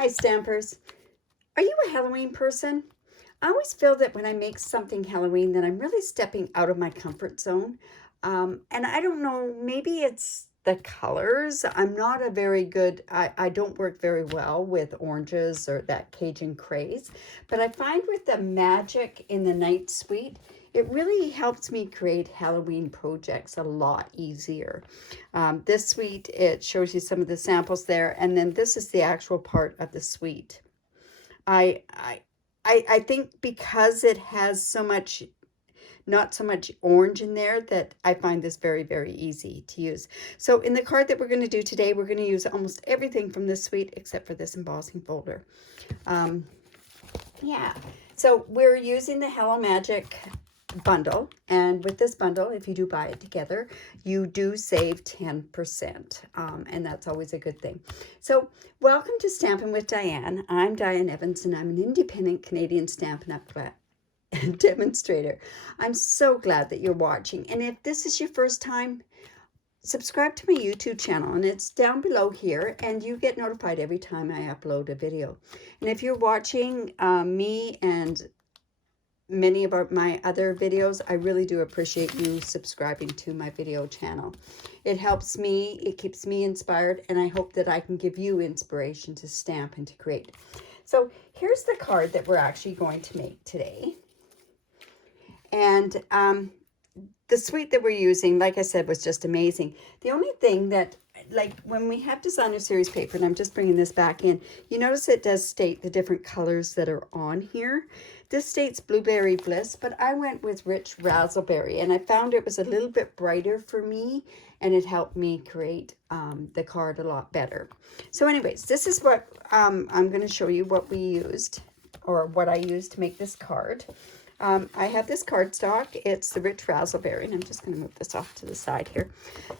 Hi, Stampers. Are you a Halloween person? I always feel that when I make something Halloween that I'm really stepping out of my comfort zone. And I don't know, maybe it's the colors. I'm not a very good, I don't work very well with oranges or that Cajun craze. But I find with the magic in the Night Suite, it really helps me create Halloween projects a lot easier. This suite, it shows you some of the samples there, and then this is the actual part of the suite. I I I think because it has so much, not so much orange in there, that I find this very, very easy to use. So in the card that we're going to do today, we're going to use almost everything from this suite except for this embossing folder. Yeah, so we're using the Hello Magic bundle, and with this bundle, if you do buy it together, you do save 10%, and that's always a good thing. So welcome to Stampin' with Diane. I'm Diane Evans, and I'm an independent Canadian Stampin' Up demonstrator. I'm so glad that you're watching, and if this is your first time, subscribe to my YouTube channel, and it's down below here, and you get notified every time I upload a video. And if you're watching me and many of my other videos, I really do appreciate you subscribing to my video channel. It helps me, it keeps me inspired, and I hope that I can give you inspiration to stamp and to create. So here's the card that we're actually going to make today. And the suite that we're using, like I said, was just amazing. The only thing that, like when we have designer series paper, and I'm just bringing this back in, you notice it does state the different colors that are on here. This states Blueberry Bliss, but I went with Rich Razzleberry, and I found it was a little bit brighter for me, and it helped me create the card a lot better. So anyways, this is what I'm going to show you what we used, or what I used to make this card. I have this cardstock. It's the Rich Razzleberry, and I'm just going to move this off to the side here.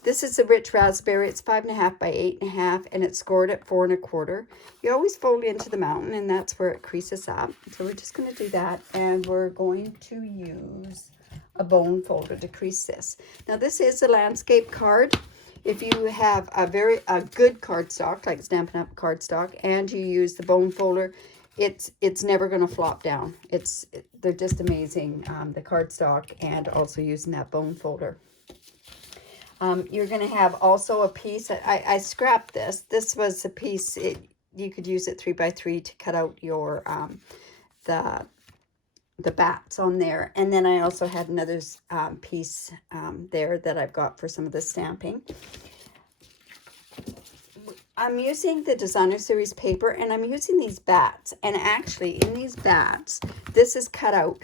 This is the Rich Razzleberry. It's 5.5 by 8.5, and it's scored at 4 1/4. You always fold into the mountain, and that's where it creases up. So we're just going to do that, and we're going to use a bone folder to crease this. Now this is a landscape card. If you have a good cardstock, like Stampin' Up cardstock, and you use the bone folder, it's never going to flop down. They're just amazing, the cardstock, and also using that bone folder. You're going to have also a piece. I scrapped this. This was a piece. You could use it 3 by 3 to cut out your the bats on there. And then I also had another piece there that I've got for some of the stamping. I'm using the designer series paper, and I'm using these bats, and actually in these bats, this is cut out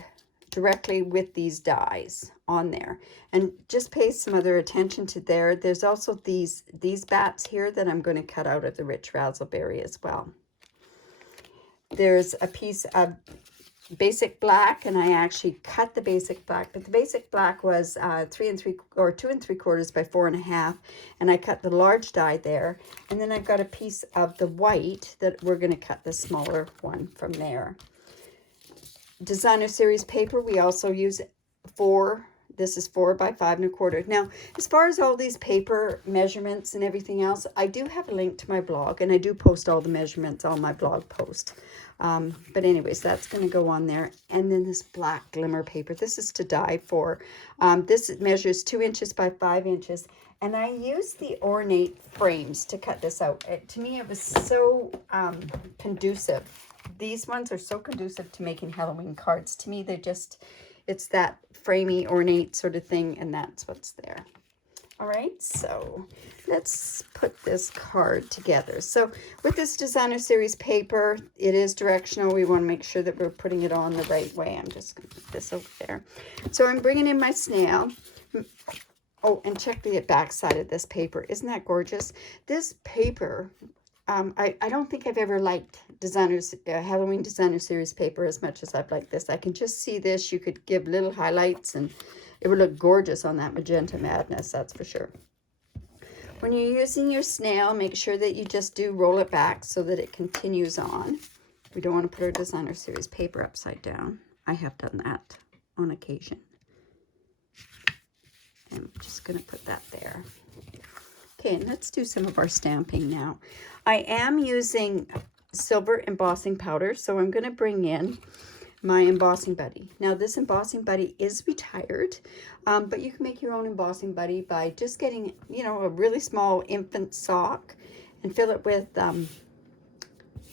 directly with these dies on there. And just pay some other attention to there. There's also these bats here that I'm going to cut out of the Rich Razzleberry as well. There's a piece of basic black, and I actually cut the basic black, but the basic black was 2 3/4 by 4.5, and I cut the large die there. And then I've got a piece of the white that we're going to cut the smaller one from there. Designer series paper, we also use this is 4 by 5 1/4. Now, as far as all these paper measurements and everything else, I do have a link to my blog, and I do post all the measurements on my blog post. But anyways, that's going to go on there. And then this black glimmer paper, this is to die for. This measures 2 inches by 5 inches. And I used the ornate frames to cut this out. To me, it was so conducive. These ones are so conducive to making Halloween cards. To me, it's that framey, ornate sort of thing, and that's what's there. All right, so let's put this card together. So with this designer series paper, it is directional. We want to make sure that we're putting it on the right way. I'm just going to put this over there. So I'm bringing in my snail. Oh, and check the back side of this paper. Isn't that gorgeous? This paper, I don't think I've ever liked Halloween designer series paper as much as I've liked this. I can just see this. You could give little highlights, and it would look gorgeous on that Magenta Madness, that's for sure. When you're using your snail, make sure that you just do roll it back so that it continues on. We don't want to put our designer series paper upside down. I have done that on occasion. I'm just going to put that there. Okay, and let's do some of our stamping now. I am using silver embossing powder. So I'm going to bring in my embossing buddy. Now this embossing buddy is retired, but you can make your own embossing buddy by just getting, you know, a really small infant sock and fill it with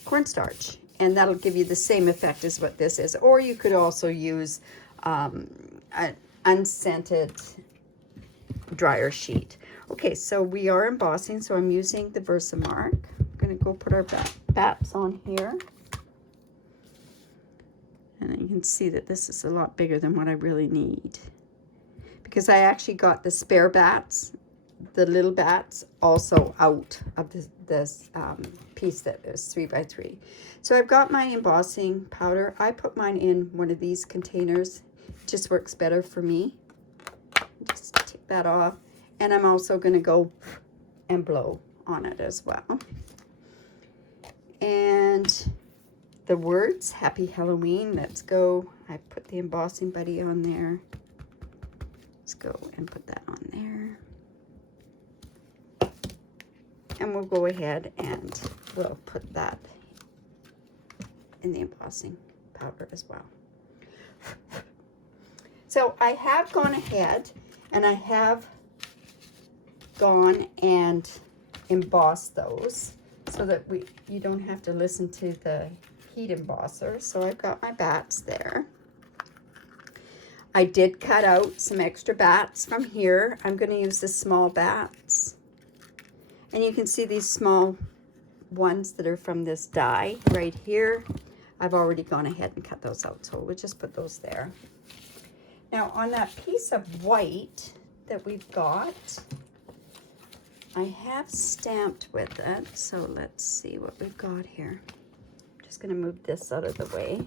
cornstarch, and that'll give you the same effect as what this is. Or you could also use an unscented dryer sheet. Okay, so we are embossing, so I'm using the Versamark. I'm going to go put our bats on here. And you can see that this is a lot bigger than what I really need, because I actually got the spare bats, the little bats, also out of this piece that is 3x3. So I've got my embossing powder. I put mine in one of these containers. It just works better for me. Just take that off. And I'm also going to go and blow on it as well. And the words, Happy Halloween, let's go. I put the embossing buddy on there. Let's go and put that on there. And we'll go ahead and we'll put that in the embossing powder as well. So I have gone ahead and I have gone and embossed those so that you don't have to listen to the heat embosser. So I've got my bats there. I did cut out some extra bats from here. I'm going to use the small bats. And you can see these small ones that are from this die right here. I've already gone ahead and cut those out, so we'll just put those there. Now on that piece of white that we've got, I have stamped with it, so let's see what we've got here. I'm just going to move this out of the way.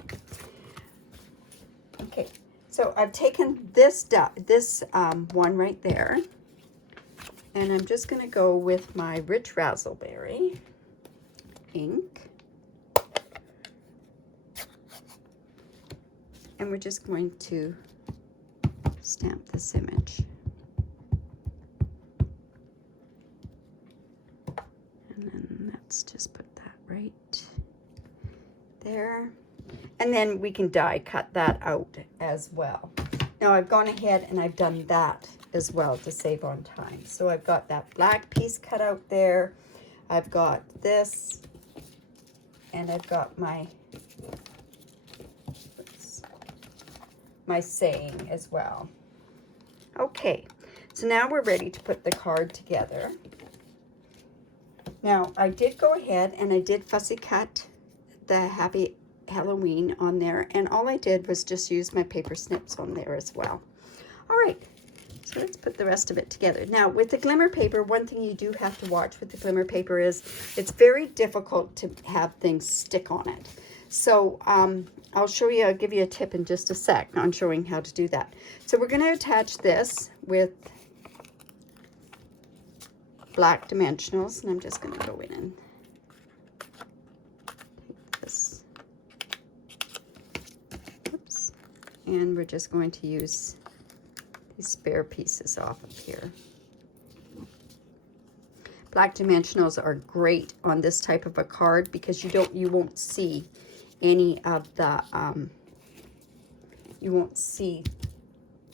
Okay, so I've taken this one right there, and I'm just going to go with my Rich Razzleberry ink, and we're just going to stamp this image. And then let's just put that right there. And then we can die cut that out as well. Now I've gone ahead and I've done that as well to save on time. So I've got that black piece cut out there. I've got this, and I've got my saying as well. Okay, so now we're ready to put the card together. Now I did go ahead and I did fussy cut the Happy Halloween on there, and all I did was just use my paper snips on there as well. All right, so let's put the rest of it together. Now with the glimmer paper, one thing you do have to watch with the glimmer paper is it's very difficult to have things stick on it. So I'll show you, I'll give you a tip in just a sec on showing how to do that. So we're going to attach this with black dimensionals, and I'm just going to go in and take this. Oops. And we're just going to use these spare pieces off of here. Black dimensionals are great on this type of a card because you won't see any of the you won't see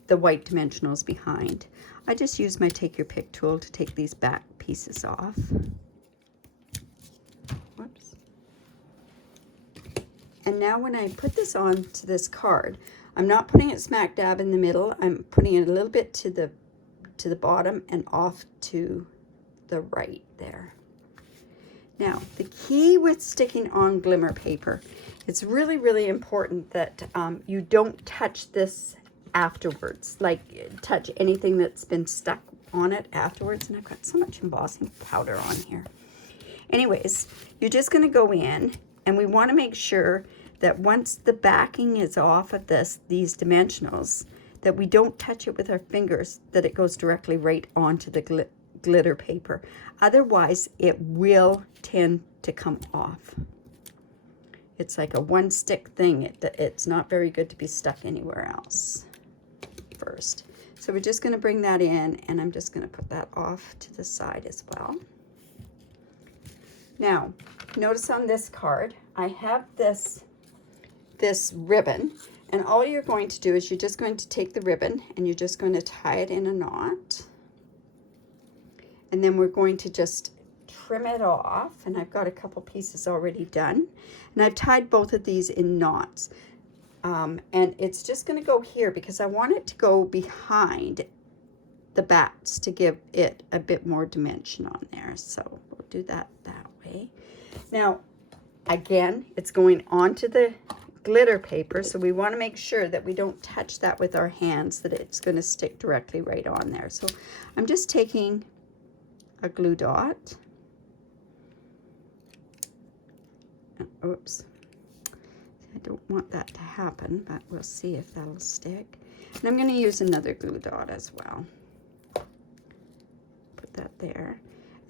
the white dimensionals behind. I just use my take your pick tool to take these back pieces off. Whoops. And now when I put this on to this card, I'm not putting it smack dab in the middle. I'm putting it a little bit to the bottom and off to the right there. Now, the key with sticking on glimmer paper, it's really, really important that you don't touch this afterwards, like touch anything that's been stuck on it afterwards. And I've got so much embossing powder on here. Anyways, you're just going to go in, and we want to make sure that once the backing is off of these dimensionals, that we don't touch it with our fingers, that it goes directly right onto the glitter paper. Otherwise, it will tend to come off. It's like a one stick thing. It's not very good to be stuck anywhere else first. So we're just going to bring that in, and I'm just going to put that off to the side as well. Now, notice on this card, I have this ribbon, and all you're going to do is you're just going to take the ribbon and you're just going to tie it in a knot. And then we're going to just trim it off, and I've got a couple pieces already done. And I've tied both of these in knots. And it's just going to go here because I want it to go behind the bats to give it a bit more dimension on there. So we'll do that way. Now, again, it's going onto the glitter paper, so we want to make sure that we don't touch that with our hands, that it's going to stick directly right on there. So I'm just taking a glue dot. Oops. I don't want that to happen, but we'll see if that'll stick. And I'm going to use another glue dot as well. Put that there.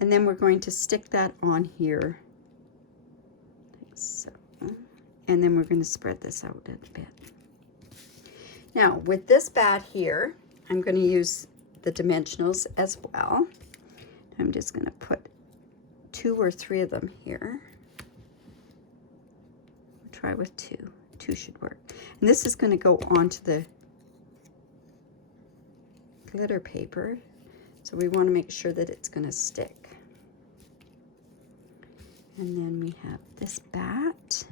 And then we're going to stick that on here, like so. And then we're going to spread this out a bit. Now, with this bat here, I'm going to use the dimensionals as well. I'm just going to put 2 or 3 of them here. Try with 2. 2 should work. And this is going to go onto the glitter paper, so we want to make sure that it's going to stick. And then we have this bat.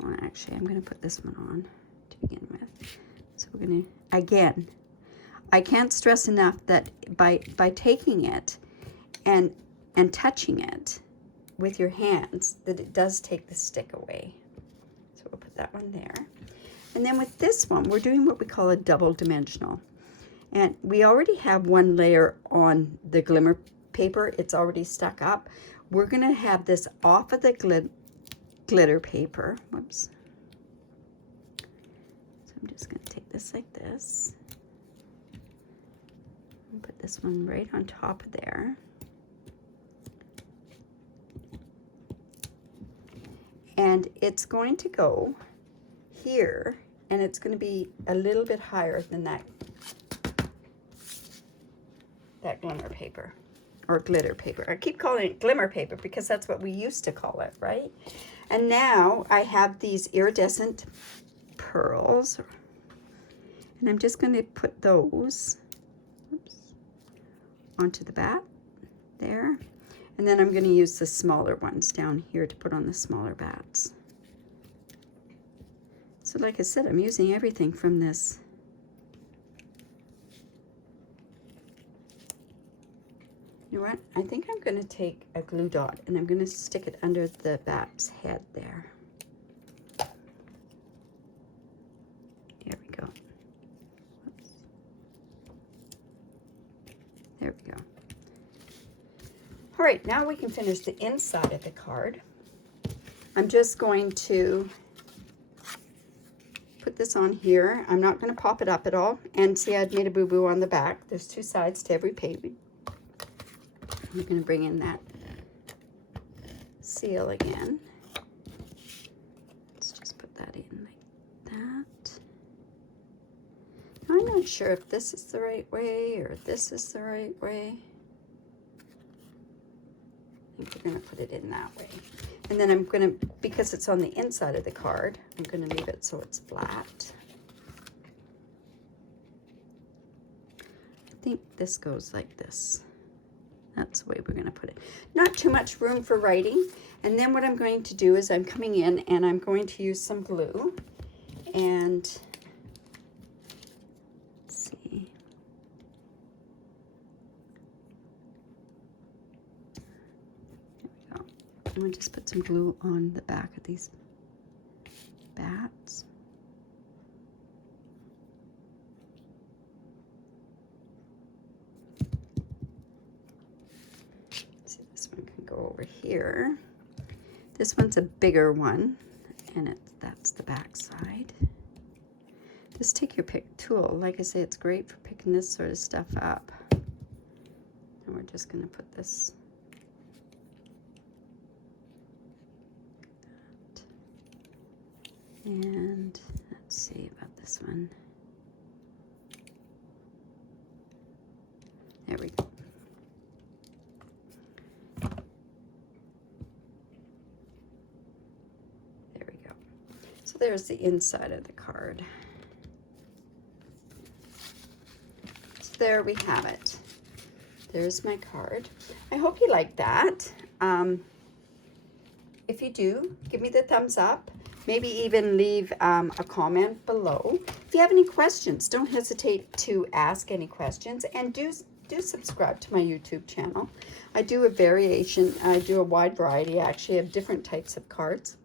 Well, actually, I'm going to put this one on to begin with. So we're going to, again, I can't stress enough that by taking it and touching it with your hands, that it does take the stick away. So we'll put that one there. And then with this one, we're doing what we call a double dimensional. And we already have one layer on the glimmer paper. It's already stuck up. We're going to have this off of the glitter paper. Whoops. So I'm just going to take this like this. And put this one right on top of there. And it's going to go here, and it's going to be a little bit higher than that glimmer paper, or glitter paper. I keep calling it glimmer paper because that's what we used to call it, right? And now I have these iridescent pearls, and I'm just going to put those onto the bat there. And then I'm going to use the smaller ones down here to put on the smaller bats. So like I said, I'm using everything from this. You know what? I think I'm going to take a glue dot and I'm going to stick it under the bat's head there. There we go. Oops. There we go. All right, now we can finish the inside of the card. I'm just going to put this on here. I'm not going to pop it up at all. And see, I've made a boo-boo on the back. There's 2 sides to every page. I'm going to bring in that seal again. Let's just put that in like that. I'm not sure if this is the right way or if this is the right way. I think we're going to put it in that way. And then I'm going to, because it's on the inside of the card, I'm going to leave it so it's flat. I think this goes like this. That's the way we're going to put it. Not too much room for writing. And then what I'm going to do is I'm coming in and I'm going to use some glue. And let's see. There we go. I'm going to just put some glue on the back of these bats. Over here. This one's a bigger one, and that's the back side. Just take your pick tool. Like I say, it's great for picking this sort of stuff up. And we're just going to put this like that. And let's see about this one. There we go. So there's the inside of the card. So there we have it. There's my card. I hope you like that. If you do, give me the thumbs up. Maybe even leave a comment below. If you have any questions, don't hesitate to ask any questions. And do subscribe to my YouTube channel. I do a variation. I do a wide variety, actually, of different types of cards.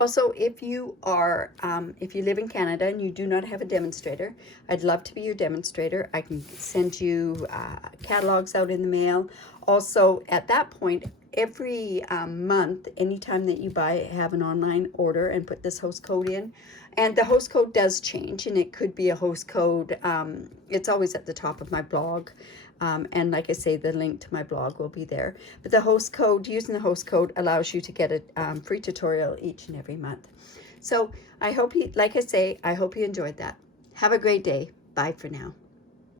Also, if you live in Canada and you do not have a demonstrator, I'd love to be your demonstrator. I can send you catalogs out in the mail. Also, at that point, every month, anytime that you have an online order and put this host code in, and the host code does change, and it could be a host code. It's always at the top of my blog. And like I say, the link to my blog will be there. But the host code, using the host code allows you to get a free tutorial each and every month. So I hope like I say, I hope you enjoyed that. Have a great day. Bye for now.